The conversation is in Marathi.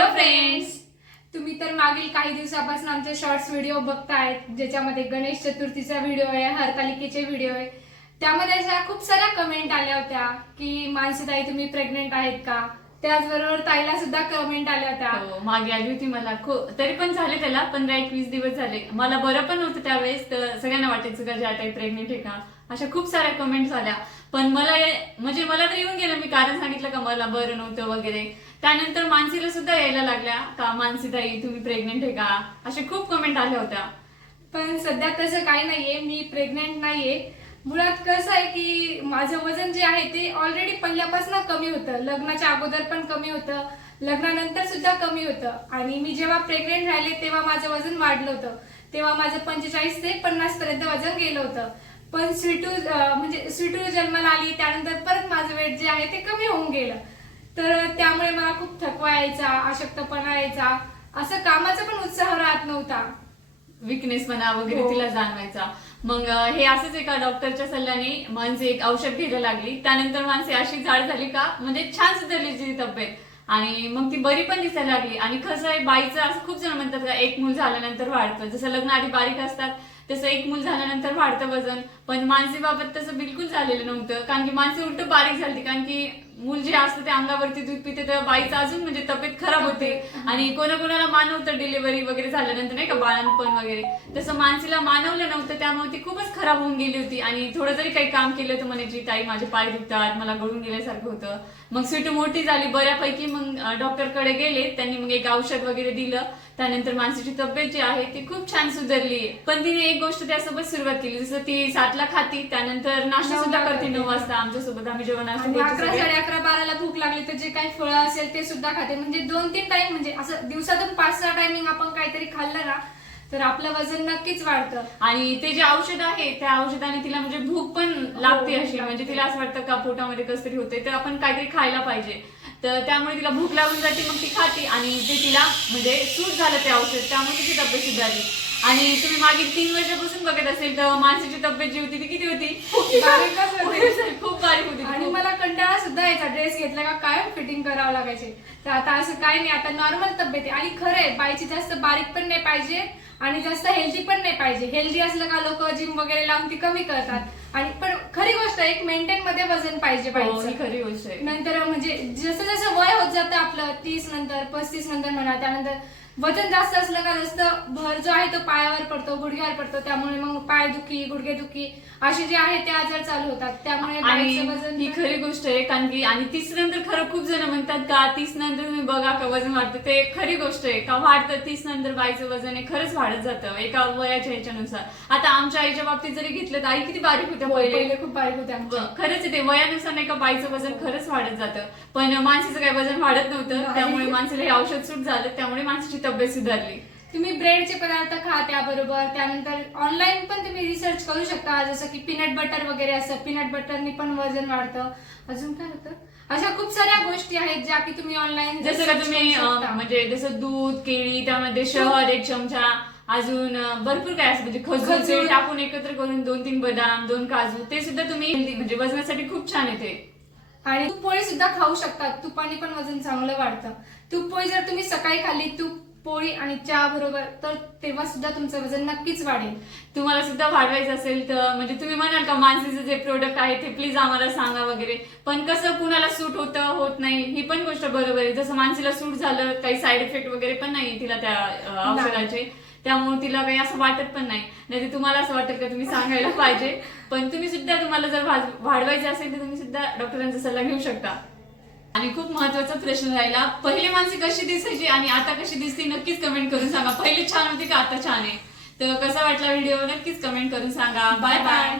हॅलो फ्रेंड्स तुम्ही तर मागील काही दिवसापासून आमचे शॉर्ट्स व्हिडिओ बघतायत ज्याच्यामध्ये गणेश चतुर्थीचा व्हिडिओ आहे हरतालिकेचे व्हिडिओ आहे. त्यामध्ये अशा खूप साऱ्या कमेंट आल्या होत्या की मानसीताई तुम्ही प्रेग्नेंट आहेत का? त्याचबरोबर ताईला सुद्धा कमेंट आल्या होत्या. हो, मागे आली होती मला. खू- तरी पण झाले त्याला पंधरा एकवीस दिवस झाले. मला बरं पण होतं त्यावेळेस तर सगळ्यांना वाटायचं का ज्या ताई प्रेग्नेंट आहे का? अशा खूप साऱ्या कमेंट झाल्या पण मला म्हणजे मला तर येऊन गेलं. मी कारण सांगितलं का मला बरं नव्हतं वगैरे. त्यानंतर मानसीला सुद्धा यायला लागल्या. का मानसीताई तुम्ही प्रेग्नेंट आहे का? अशा खूप कमेंट आल्या होत्या. पण सध्या तसं काही नाहीये. मी प्रेग्नेंट नाहीये. मुळात कसं आहे की माझं वजन जे आहे ते ऑलरेडी पहिल्यापासून कमी होतं. लग्नाच्या अगोदर पण कमी होतं. लग्नानंतर सुद्धा कमी होतं. आणि मी जेव्हा प्रेग्नेंट राहिले तेव्हा माझं वजन वाढलं होतं. तेव्हा माझं पंचेचाळीस ते पन्नास पर्यंत वजन गेलं होतं. पण स्वीटू म्हणजे स्वीटू जन्माला आली त्यानंतर परत माझं वेट जे आहे ते कमी होऊन गेलं. तर त्यामुळे मला खूप थकवा यायचा अशक्तपणा यायचा. असं कामाचा पण उत्साह राहत नव्हता. विकनेस म्हणा वगैरे हो. तिला जाणवायचा. मग हे असंच एका डॉक्टरच्या सल्ल्याने माणसे एक औषध घ्यायला लागली. त्यानंतर माणसे अशी जाड झाली का म्हणजे छान सुधारली तिची तब्येत. आणि मग ती बरी पण दिसायला लागली. आणि कसं आहे बाईचं असं खूप जण म्हणतात का एक मूल झाल्यानंतर वाढतं. जसं लग्न आधी बारीक असतात तसं एक मूल झाल्यानंतर वाढतं वजन. पण मानसीबाबत तसं बिलकुल झालेलं नव्हतं. कारण की मानसी उलट बारीक झाली कारण की मूल जे असतं ते अंगावरती दूध पिते तर बाईचं अजून म्हणजे तब्येत खराब होते. आणि कोणाकोणाला मानवतं डिलिव्हरी वगैरे झाल्यानंतर नाही का बाळणपण वगैरे. तसं मानसीला मानवलं नव्हतं. त्यामुळे ती खूपच खराब होऊन गेली होती. आणि थोडं जरी काही काम केलं तर म्हणे जी ताई माझे पाय दुखतात. मला गळून गेल्यासारखं होतं. मग स्वीटू मोठी झाली. बऱ्यापैकी मग डॉक्टरकडे गेले. त्यांनी मग एक औषध वगैरे दिलं. त्यानंतर मानसीची तब्येत जी आहे ती खूप छान सुधारली. पण तिने एक गोष्ट त्यासोबत सुरुवात केली जसं ती सातला खाती त्यानंतर नाश्ता सुद्धा करते. नऊ वाजता. आमच्यासोबत आम्ही जेवण आणि अकरा साडे अकरा बाराला भूक लागली तर जे काही फळं असेल ते सुद्धा खाते. म्हणजे दोन तीन टाइम म्हणजे असं दिवसातून पाच सहा टायमिंग आपण काहीतरी खाल्लं ना तर आपलं वजन नक्कीच वाढतं. आणि ते जे औषध आहे त्या औषधाने तिला म्हणजे भूक पण लागते हो, अशी. लागते. म्हणजे तिला असं वाटतं का पोटामध्ये कसं तरी होते तर आपण काहीतरी खायला पाहिजे. तर त्यामुळे तिला भूक लागून जाते मग ती खाते आणि ते तिला म्हणजे सूट झालं ते औषध त्यामुळे तिची तब्येत सुधारली. आणि तुम्ही मागील तीन वर्षापासून बघत असेल तर मानसीची तब्येत जी होती ती किती होती? बारीकच होती. खूप बारीक होती आणि. मला कंटाळा सुद्धा यायचा ड्रेस घेतला का काय फिटिंग करावं लागायचे. तर आता असं काय नाही आता नॉर्मल तब्येत आहे. आणि खरं आहे बाईची जास्त बारीक पण नाही पाहिजे आणि जास्त हेल्दी पण नाही पाहिजे. हेल्दी असलं का लोक जिम वगैरे लावून ती कमी करतात. आणि पण खरी गोष्ट एक मेंटेन मध्ये वजन पाहिजे हो, ही बाईचं. खरी गोष्ट आहे. नंतर म्हणजे जसं जसं वय होत जातं आपलं तीस नंतर पस्तीस नंतर म्हणा त्यानंतर वजन जास्त असलं का जास्त भर जो आहे तो पायावर पडतो गुडघ्यावर पडतो त्यामुळे मग पाय दुखी गुडघे दुखी असे जे आहे ते आजार चालू होतात. त्यामुळे आणि बाईचं वजन ही खरी गोष्ट आहे कारण की आणि तीस नंतर खरं खूप जण म्हणतात का तीस नंतर तुम्ही बघा का वजन वाढतं. ते खरी गोष्ट आहे का वाढतं तीस नंतर बाईचं वजन हे खरंच वाढत जातं एका वयाच्या ह्याच्यानुसार. आता आमच्या आईच्या बाबतीत जरी घेतलं तर आई किती बारीक होत्या पहिले? पहिले खूप बारीक होते आमच्या. व- खरंच आहे ते वयानुसार नाही का बाईचं वजन खरंच वाढत जातं. पण माणसाचं काही वजन वाढत नव्हतं. त्यामुळे माणसाला हे औषध सूट झालं त्यामुळे माणसाची तब्येत सुधारली. तुम्ही ब्रेडचे पदार्थ खा त्याबरोबर. त्यानंतर ऑनलाईन पण तुम्ही रिसर्च करू शकता. जसं की पीनट बटर वगैरे असं. पीनट बटरनी पण वजन वाढतं. अजून काय होतं? अशा खूप साऱ्या गोष्टी आहेत ज्या की तुम्ही ऑनलाईन जसं का तुम्ही म्हणजे जसं दूध केळी त्यामध्ये शहद एक चमचा अजून भरपूर काय असं म्हणजे खजूर. टाकून एकत्र करून दोन तीन बदाम दोन काजू ते सुद्धा तुम्ही म्हणजे वजनासाठी खूप छान येते आणि तूप पोळी सुद्धा खाऊ शकतात तुपाने पण वजन चांगलं वाढतं. तूप पोळी जर तुम्ही सकाळी खाल्ली तूप पोळी आणि चहा बरोबर तर तेव्हा सुद्धा तुमचं वजन नक्कीच वाढेल. तुम्हाला सुद्धा वाढवायचं असेल तर म्हणजे तुम्ही म्हणाल का मानसीचं जे प्रोडक्ट आहे ते प्लीज आम्हाला सांगा वगैरे. पण कसं कुणाला सूट होतं होत नाही ही पण गोष्ट बरोबर आहे. जसं मानसीला सूट झालं काही साईड इफेक्ट वगैरे पण नाही तिला त्या औषधाचे. त्यामुळे तिला काही असं वाटत पण नाही. नाही तर तुम्हाला असं वाटेल का तुम्ही सांगायला पाहिजे. पण तुम्ही सुद्धा तुम्हाला जर वाढ- वाढवायचं असेल तर तुम्ही सुद्धा डॉक्टरांचा सल्ला घेऊ शकता. आणि खूप महत्त्वाचा प्रश्न राहिला. पहिली माणसे कशी दिसायची आणि आता कशी दिसते नक्कीच कमेंट करून सांगा. पहिले छान होती का आता छान आहे? तर कसा वाटला व्हिडिओ नक्कीच कमेंट करून सांगा. Bye bye